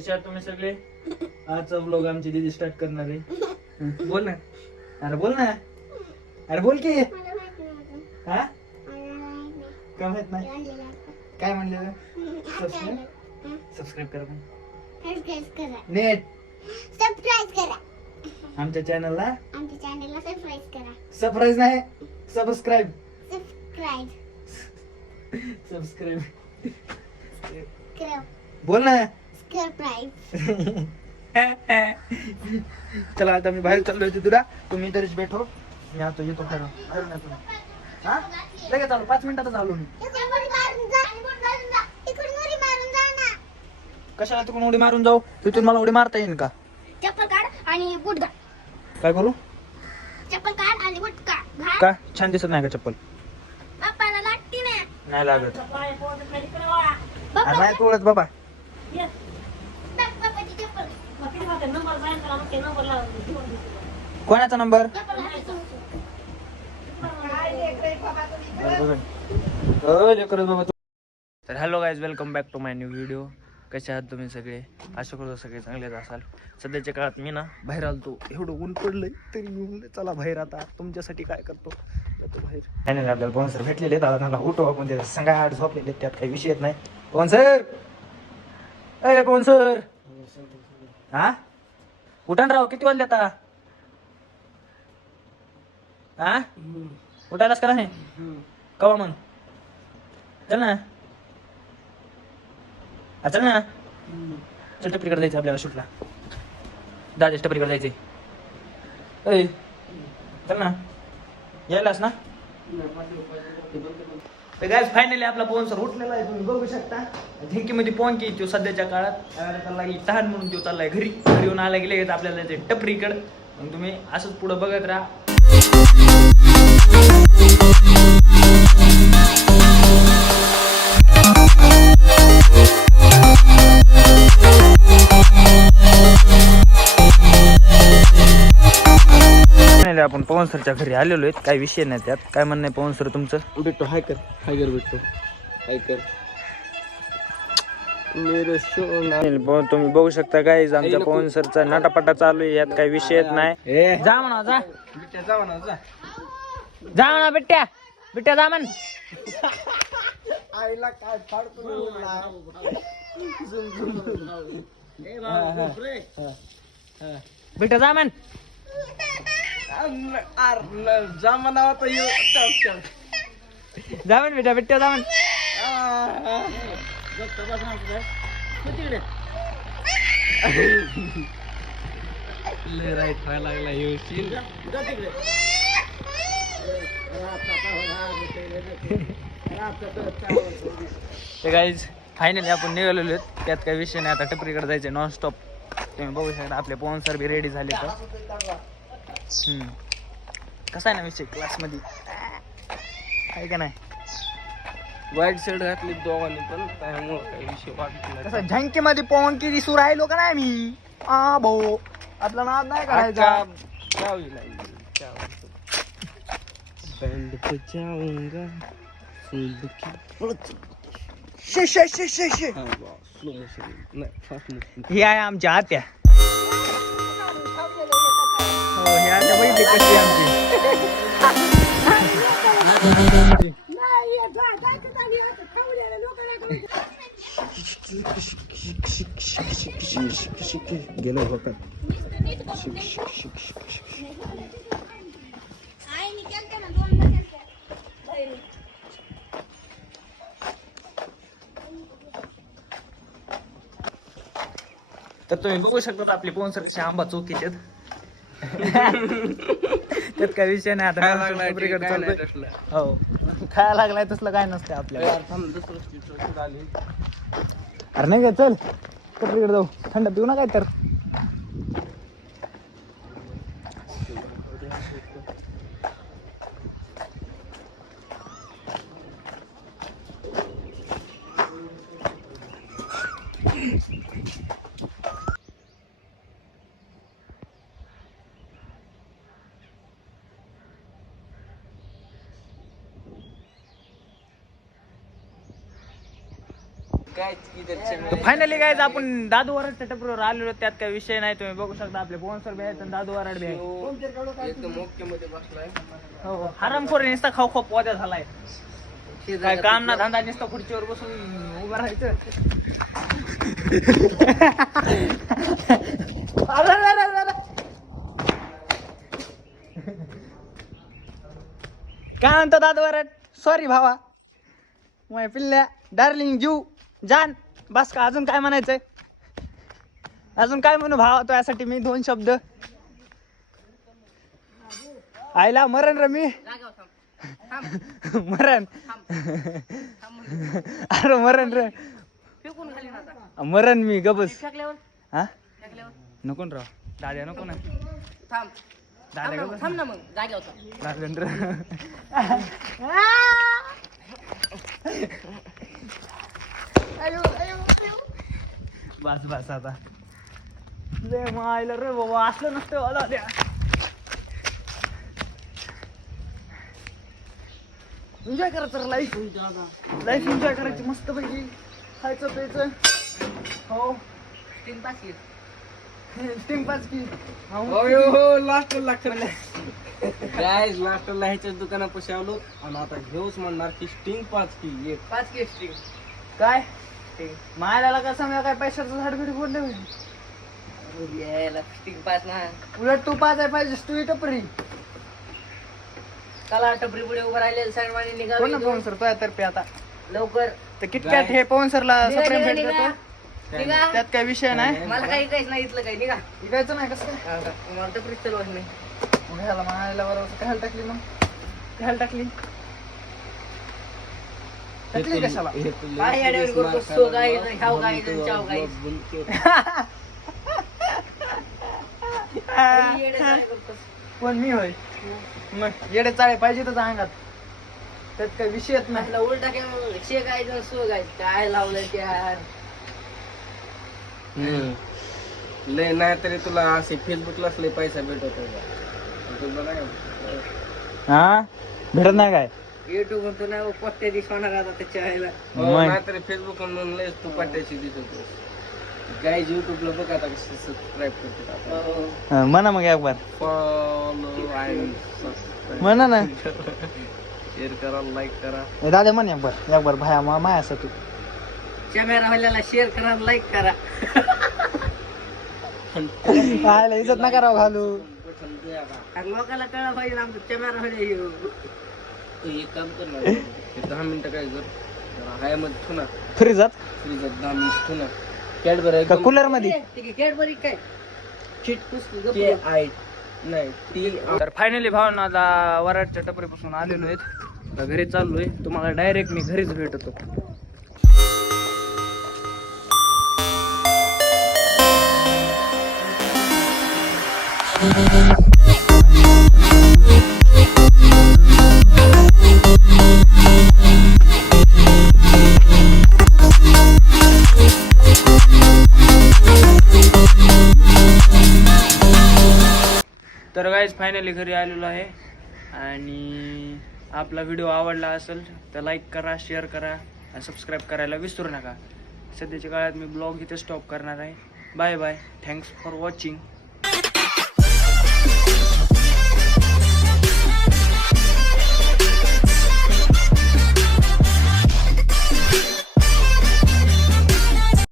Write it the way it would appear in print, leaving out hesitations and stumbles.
कशा आहात तुम्ही सगळे? आजचा व्लॉग आमची दीदी स्टार्ट करणार आहे. बोल ना. अरे बोल ना. अरे बोल की. हा काय माहित नाही. काय म्हणलं? सबस्क्राईब करा. नेट सबस्क्राइब करा. आमच्या चॅनलला सबस्क्राइब करा. सरप्राईज नाही, सबस्क्राईब. सबस्क्राइब सबस्क्राईब करा. बोल ना. सबस्क्राइब. चला आता मी बाहेर चाललोय तुला. तुम्ही तरीच भेटो. मी आता येतो बाहेर. हा लगेच चालू. 5 मिनिटातच आलो मी. कशाला तिकडून उडी मारून जाऊ? तिथून मला उडी मारता येईल का? चप्पल काढ आणि बूट घाल. काय करू? चप्पल काढ आणि बूट घाल. का छान दिसत नाही का चप्पल? बाप्पाला लागते ना. नाही लागत. बाप्पा नाही कळत बाबा. बाप्पाची चप्पल. कोणाचा नंबर? चप्पल हातात. तर hello guys, welcome back to my new video. कसे आहात तुम्ही सगळे? आशा करतो सगळे चांगलेच असाल. सध्याच्या काळात मी ना बाहेर आलतो, एवढं ऊन पडलंय तरी मी म्हणलं चला बाहेर आता तुमच्यासाठी काय करतो बाहेर. नाही नाही, आपल्याला पवन सर भेटलेले दादा, मला उठो आपण ते संघाआड झोपलेले, त्यात काही विषय नाही. पवन सर, अरे पवन सर, हा उठा ना राव, किती वाजले आता? हा उठायलाच करा नाही कवा मग? चल ना, चल ना, चल टपरीकडे जायचं आपल्याला शूटला. दादा टपरीकडे जायचंय. ऐ चल ना, यायलास ना? गाइस फायनली आपला पवन सर उठलेला आहे, तुम्ही बघू शकता. झिंकीमध्ये पवन की तो सध्याच्या काळात त्याला तहान म्हणून तो चाललाय घरी. घरी येऊन आला गेले आपल्याला ते टपरीकडे. मग तुम्ही असंच पुढे बघत राहा. आपण पवन सरच्या घरी आलेलो आहेत, काही विषय नाही त्यात. काय म्हणणं आहे पवन सर तुमचं? भेटतो हाय कर भेटतो हाय कर मेरे शो. तुम्ही बघू शकता काय आमच्या पवन सरचा नाटापाटा चालू आहे, यात काही विषय नाही. जा म्हणा, जा बिट्ट्या जा म्हणा जा. जा म्हणा बिट्ट्या, बिट्ट्या जा म्हण. आईला काय फाडतो बिट्ट्या जा म्हण. जा म्हणावा तर जा म्हण बिट्ट्या, बिट्ट्या जा म्हण. राईट व्हायला लागला येशील. गाईज फायनली आपण निघालेलो आहेत, त्यात काही विषय नाही. आता टपरीकडे जायचं नॉनस्टॉप. तुम्ही बघू शकता आपले पवन सर बी रेडी झाले. तर कसा आहे ना विषय क्लासमध्ये, आहे का नाही? वाईट शर्ट घातली दोघांनी पण, त्यामुळे काही विषय वाटत कसं झंकीमध्ये पवन की दिसू राहिलो का नाही मी? भाऊ आपला नाद नाही करायचा. ही आहे आमच्या आत्या. हो, ही आत्या बघितली कशी आमची. गेलो होता. तर तुम्ही बघू शकता आपली पवन सर कशी आंबा चौक येतात. त्यात काय विषय नाही. आता हो खायला लागलाय तसलं काय नसतं आपल्याला. अरे नाही का, चल टपरीकडे जाऊ, थंड पिऊ ना काय तर. काय तर फायनली काय आपण दादू वराडच्या टपरीवर आलेलो, त्यात काही विषय नाही. तुम्ही बघू शकता आपले पवन बी आहेत आणि दादू वराड बी आहे. एकदम ओके मध्ये बसलाय. हो हरामखोर नुसता खाऊ खाऊ पोद्या झालाय. काय काम ना धंदा नुसतं खुर्चीवर बसून उभं राहायचं. अरे, अरे, अरे, अरे. काय म्हणतो दादू वराड? सॉरी भावा, माय पिल्ल्या, डार्लिंग, जीव जान. बस का अजून काय म्हणायचंय? अजून काय म्हणू भावा तो यासाठी मी 2 शब्द. आईला मरण रे मी. मरण. अरे मरण रे, मरण मी गबस. हा नको ना राव, दाद्या नको ना. दाद्या गबस थांब ना मग जागे होता. बस बस आता लय मायला रे बाबा, असलं नसतं मला द्या. एन्जॉय करायचं लाईफ. लाईफ एन्जॉय करायची मस्त पैकी. खायचं प्यायचं. हो स्टिंग पाच की. हो लास्टला गाईज लास्टला ह्याच्याच दुकानापाशी आलो आणि आता घेऊच म्हणणार की स्टिंग 5 की 5 की स्टिंग. काय मायला का समजा काय पैशाचं झाड बिड बोलले. स्टिंग 5 ना. उलट तू 5 आहे पाहिजे तू टपरी. चला टपरी पुढे उभं राहिले सर्वांनी निघा. कोण पवन सर तुझ्या तर्फे आता लवकर. तर किटकॅट हे पवन सरला सप्रेम भेट देतो. निघा. त्यात काय विषय नाही. मला काही काहीच नाही इथलं काही. निघा. विकायचं नाही कसं काय. मला टपरीच चालवाच नाही. मग ह्याला मायला बरोबर कशाला टाकली मग? कशाला टाकली? टाकली कशाला? काय अडवण करतो? सो गाईज, ह्याव गाईज आणि चाव गाईज. येडे काय करतोस? कोण मी होय? मग येडे चाळे पाहिजे तर अंगात. त्यात काही विषयच नाही. आपला उलटा काय शे गाईज आणि सो गाईज. काय लावलंय त्या लय नाही तरी तुला असे फेसबुकलाच लय पैसा भेटत हा भेटत नाही काय? युट्यूब म्हणतो ना पट्ट्या दिसणार आता त्याच्या आईला. मग. नाहीतरी फेसबुक म्हणून लय तू पट्ट्याची दिसतो. गाईज युट्यूबला बघ आता कसे सबस्क्राईब करतात. म्हणा मग एक बार. फॉलो अँड सबस्क्राईब म्हणा ना. शेअर करा, लाईक करा. दादा म्हण एक बार भाया मायासाठी. कॅमेरा वाल्याला शेअर करा, लाईक करा. काय इज्जत नका राव घालू. लोकांना कळलं पाहिजे आमचं कॅमेरा वाले. एक काम कर ना 10 मिनिटं काय कर हायमध्ये ठेवू ना फ्रीजात. फ्रीजात 10 मिनिटं ठेवू ना. कॅडबरी का कूलर मध्ये? कॅडबरी काय तर फायनली भावना आता वराडच्या टपरीपासून आलेलो आहेत. तर घरी चाललोय. तुम्हाला डायरेक्ट मी घरीच भेटतो. तर गाईज फायनली घरी आलेलो आहे. आणि आपला व्हिडिओ आवडला असेल तर लाईक करा, शेअर करा आणि सबस्क्राईब करायला विसरू नका. सध्याच्या काळात मी ब्लॉग इथे स्टॉप करणार आहे. Bye bye. Thanks for watching.